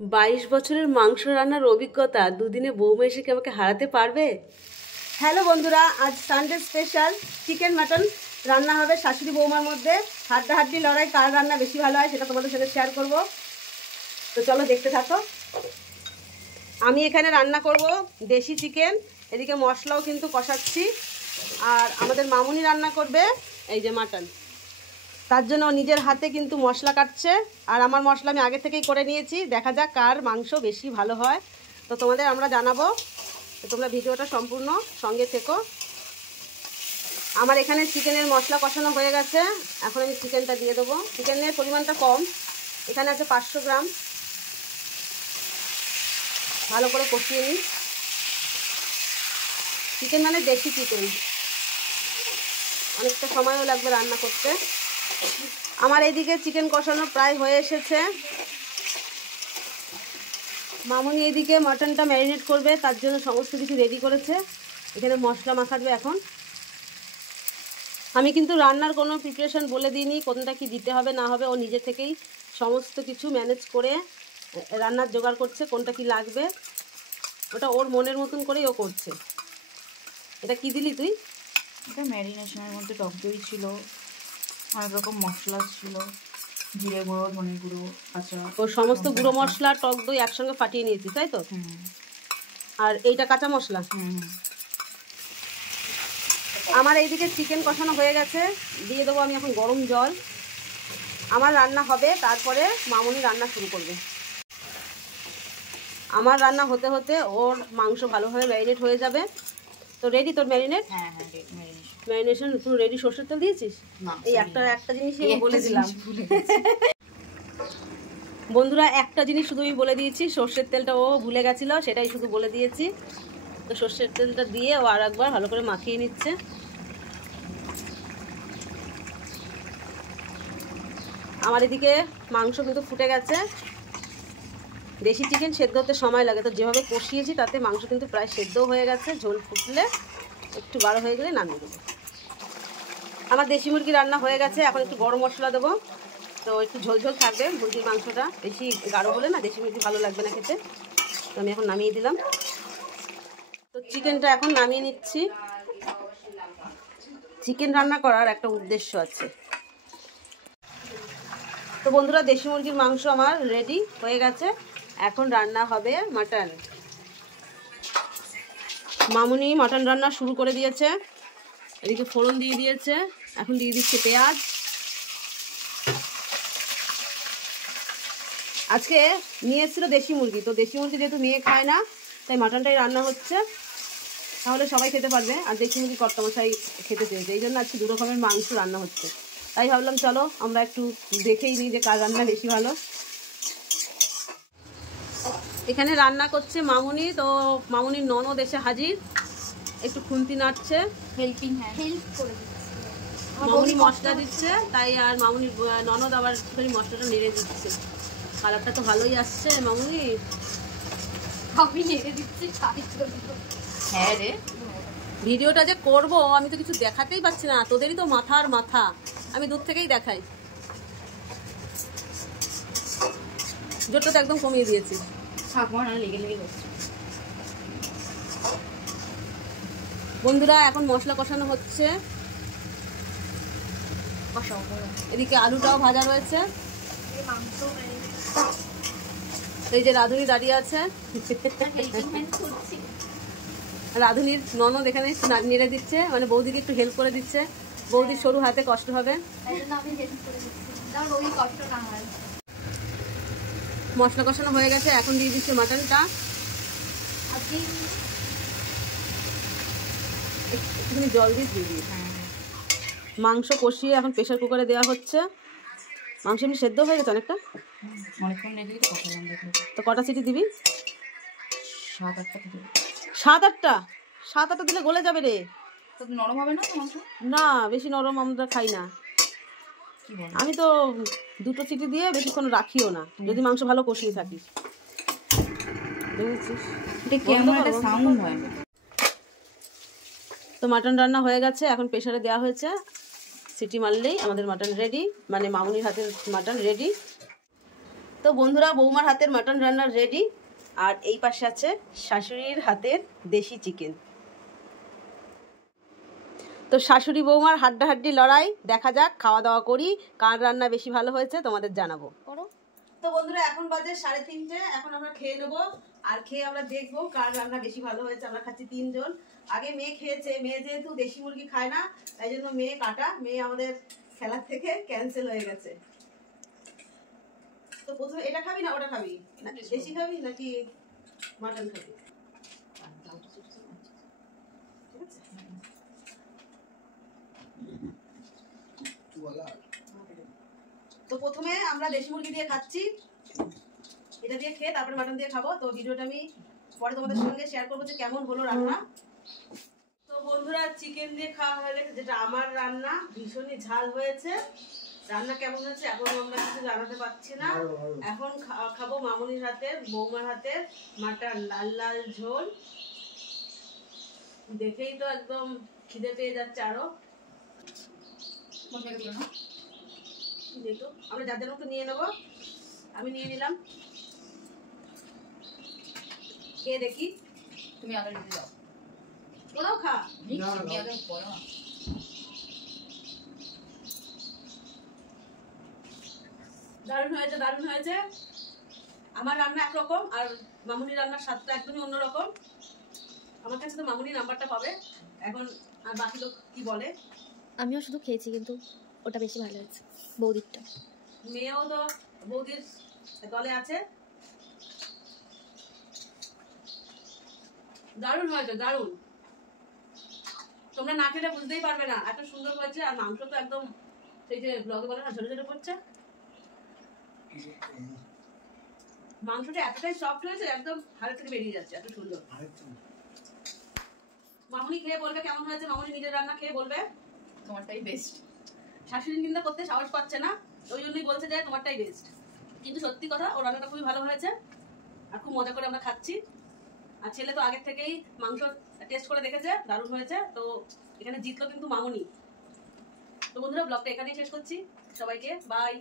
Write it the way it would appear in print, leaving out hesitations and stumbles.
22 বছরের মাংস রান্নার অভিজ্ঞতা দুদিনে বৌমা এসে কি আমাকে হারাতে পারবে? হ্যালো বন্ধুরা, আজ সানডে স্পেশাল চিকেন মাটন রান্না হবে শাশুড়ি বৌমার মধ্যে। হাড্ডাহাড্ডি লড়াই, কার রান্না বেশি ভালো হয় সেটা তোমাদের সাথে শেয়ার করব। তো চলো দেখতে থাকো। আমি এখানে রান্না করব দেশি চিকেন, এদিকে মশলাও কিন্তু কষাচ্ছি। আর আমাদের মামুনি রান্না করবে এই যে মাটন। তার জন্য নিজের হাতে কিন্তু মশলা কাটছে, আর আমার মশলা আমি আগে থেকেই করে নিয়েছি। দেখা যাক কার মাংস বেশি ভালো হয়, তো তোমাদের আমরা জানাবো। তো তোমরা ভিডিওটা সম্পূর্ণ সঙ্গে থেকো। আমার এখানে চিকেনের মশলা কষানো হয়ে গেছে, এখন আমি চিকেনটা দিয়ে দেবো। চিকেনের পরিমাণটা কম, এখানে আছে 500 গ্রাম। ভালো করে কষিয়ে নিই। চিকেন মানে দেশি চিকেন, অনেকটা সময়ও লাগবে রান্না করতে। আমার এইদিকে চিকেন কষানো প্রায় হয়ে এসেছে। মামুনি এদিকে মাটনটা ম্যারিনেট করবে, তার জন্য সমস্ত কিছু রেডি করেছে। এখানে মশলা মাখাবে এখন। আমি কিন্তু রান্নার কোনো প্রিপারেশন বলে দিইনি, কোনটা কি দিতে হবে না হবে। ও নিজে থেকেই সমস্ত কিছু ম্যানেজ করে রান্নার জোগাড় করছে, কোনটা কি লাগবে ওটা ওর মনের মতন করেই ও করছে। এটা কি দিলি তুই? এটা ম্যারিনেশনের মধ্যে টক দই ছিল, অনেক রকম মশলা ছিল, জিরে গুঁড়ো, ধনে গুঁড়ো, কাঁচা। ও সমস্ত গুঁড়ো মশলা টক দই একসঙ্গে ফাটিয়ে নিয়েছিস, তাই তো? আর এইটা কাঁচা মশলা। আমার এইদিকে চিকেন কষানো হয়ে গেছে, দিয়ে দেবো আমি এখন গরম জল। আমার রান্না হবে, তারপরে মামুনি রান্না শুরু করবে। আমার রান্না হতে হতে ওর মাংস ভালোভাবে ম্যারিনেট হয়ে যাবে। তো রেডি তোর ম্যারিনেট? হ্যাঁ, ম্যারিনেশন পুরো রেডি। সরষের তেল দিয়েছিস? এই একটা জিনিসই আমি বলে দিলাম বন্ধুরা, একটা জিনিস শুধু আমি বলে দিয়েছি, সর্ষের তেলটা ও ভুলে গেছিল, সেটাই শুধু বলে দিয়েছি। তো সর্ষের তেলটা দিয়ে ও আর একবার ভালো করে মাখিয়ে নিচ্ছে। আমার এদিকে মাংস কিন্তু ফুটে গেছে। দেশি চিকেন সেদ্ধ হতে সময় লাগে, তো যেভাবে কষিয়েছি তাতে মাংস কিন্তু প্রায় সেদ্ধও হয়ে গেছে। ঝোল ফুটলে একটু গাঢ় হয়ে গেলে নামিয়ে দেবো। আমার দেশি মুরগি রান্না হয়ে গেছে, এখন একটু গরম মশলা দেবো। তো একটু ঝোল ঝোল থাকবে মুরগির মাংসটা, বেশি গাঢ় হলে না দেশি মুরগি ভালো লাগবে না খেতে। তো আমি এখন নামিয়ে দিলাম। তো চিকেনটা এখন নামিয়ে নিচ্ছি। চিকেন রান্না করার একটা উদ্দেশ্য আছে। তো বন্ধুরা, দেশি মুরগির মাংস আমার রেডি হয়ে গেছে, এখন রান্না হবে মাটন। মামুনি মাটন রান্না শুরু করে দিয়েছে, এদিকে ফোড়ন দিয়ে দিয়েছে, এখন দিয়ে দিচ্ছে পেঁয়াজ। আজকে নিয়ে এসেছিল দেশি মুরগি, তো দেশি মুরগি যেহেতু মেয়ে খায় না, তাই মাটনটাই রান্না হচ্ছে, তাহলে সবাই খেতে পারবে। আর দেশি মুরগি কর্তামশাই খেতে চেয়েছে, এই জন্য আজকে 2 রকমের মাংস রান্না হচ্ছে। তাই ভাবলাম চলো আমরা একটু দেখেই নিই যে কার রান্না বেশি ভালো। এখানে রান্না করছে মামুনি, তো মামুনির ননদ এসে হাজির, একটু খুন্তি নাড়ছে, হেল্প করে মামুনি মশলা দিচ্ছে, তাই আর মামুনির ননদ আবার একটুখানি মশলাটা নেড়ে দিচ্ছে। কালারটা তো ভালোই আসছে মামুনি। আমি নেড়ে দিচ্ছি। হ্যাঁ রে, ভিডিওটা যে করব আমি তো কিছু দেখাতেই পাচ্ছি না, তোদেরই তো মাথার মাথা, আমি দূর থেকেই দেখাই। জোরটা তো একদম কমিয়ে দিয়েছি। বন্ধুরা, এখন মশলা কষানো হচ্ছে, এদিকে আলুটাও ভাজা রয়েছে। এই যে রাধুনি দাঁড়িয়ে আছে, রাধুনির ননদ এখানে নেড়ে দিচ্ছে, মানে বৌদিকে একটু হেল্প করে দিচ্ছে। বৌদির সরু হাতে কষ্ট হবে। মশলা কষানো হয়ে গেছে, এখন দিয়ে দিচ্ছে মাটনটা। একটুখানি জল দিয়ে দিই। মাংস কষিয়ে এখন প্রেশার কুকারে দেওয়া হচ্ছে। মাংস এমনি সেদ্ধ হয়ে গেছে অনেকটা। তো কটা সিটি দিবি? 7-8টা। 7-8টা দিলে গলে যাবে রে। নরম হবে না না, বেশি নরম আমরা খাই না। আমি তো 2টো সিটি দিয়ে বেশিক্ষণ রাখিও না, যদি মাংস ভালো কষিয়ে থাকিস। তো মাটন রান্না হয়ে গেছে, এখন প্রেসারে দেওয়া হয়েছে। সিটি মারলেই আমাদের মাটন রেডি, মানে মামুনির হাতের মাটন রেডি। তো তো বন্ধুরা, বৌমার হাতের মাটন রান্না রেডি। আর এই পাশে আছে শাশুড়ির হাতের দেশি চিকেন। তো শাশুড়ি বৌমার হাড্ডাহাড্ডি লড়াই, দেখা যাক, খাওয়া দাওয়া করি, কার রান্না বেশি ভালো হয়েছে তোমাদের জানাবো। তো বন্ধুরা, এখন বাজে 3:30। এখন আমরা খেয়ে নেবো, আর খেয়ে আমরা দেখবো কার রান্না বেশি ভালো হয়েছে। আমরা খাচ্ছি 3 জন। আগে মেয়ে খেয়েছে, মেয়ে যেহেতু দেশি মুরগি খায় না, তাই জন্য মেয়ে কাটা, মেয়ে আমাদের খেলার থেকে ক্যান্সেল হয়ে গেছে। তো প্রথমে এটা খাবি না ওটা খাবি, দেশি খাবি নাকি মাটন খাবি? ঠিক আছে। তো প্রথমে আমরা দেশি মুরগি দিয়ে খাচ্ছি, এটা দিয়ে খেয়ে তারপরে মাটন দিয়ে খাবো। তো ভিডিওটা আমি পরে তোমাদের সঙ্গে শেয়ার করবো যে কেমন হলো রান্না। তো বন্ধুরা, চিকেন দিয়ে খাওয়া হয়ে গেছে, যেটা আমার রান্না। ভীষণই ঝাল হয়েছে। রান্না কেমন হয়েছে এখন আমরা কিছু জানাতে পারছি না। এখন খাবো মামুনির হাতের, বৌমার হাতের মাটন, লাল লাল ঝোল। দেখেই তো একদম খিদে পেয়ে যাচ্ছে আরো। আমরা যাদের মতো নিয়ে নেবো, আমি নিয়ে নিলাম। খেয়ে দেখি। তুমি আগে নিতে যাও, ওরাও খা। দারুণ হয়েছে, দারুণ হয়েছে। আমার রান্না একরকম, আর মামুনির রান্নার স্বাদটা একদমই অন্যরকম। আমার কাছে তো মামুনির নাম্বারটা পাবে এখন, আর বাকি লোক কি বলে। আমিও শুধু খেয়েছি, কিন্তু ওটা বেশি ভালো হয়েছে, বৌদিরটা। মেয়েও তো বৌদির দলে আছে। দারুণ হয়েছে, দারুণ। তোমরা না খেলে বুঝতেই পারবে না এত সুন্দর হয়েছে। আর মাংস তো একদম সেই যে ব্লগে বলে না, ঝরে ঝরে পড়ছে। মাংসটা এতটাই সফট হয়েছে, একদম হাড় থেকে বেরিয়ে যাচ্ছে, এত সুন্দর। মামুনি খেয়ে বলবে কেমন হয়েছে। মামুনি নিজের রান্না খেয়ে বলবে তোমারটাই বেস্ট। শাশুড়ি নিন্দা করতে সাহস পাচ্ছে না, ওই জন্যই বলছে যে তোমারটাই বেস্ট। কিন্তু সত্যি কথা, ওর রান্নাটা খুবই ভালো হয়েছে, আর খুব মজা করে আমরা খাচ্ছি। আর ছেলে তো আগের থেকেই মাংস টেস্ট করে দেখেছে, দারুণ হয়েছে। তো এখানে জিতলো কিন্তু মামুনি। তো বন্ধুরা, ব্লগটা এখানেই শেষ করছি। সবাইকে বাই।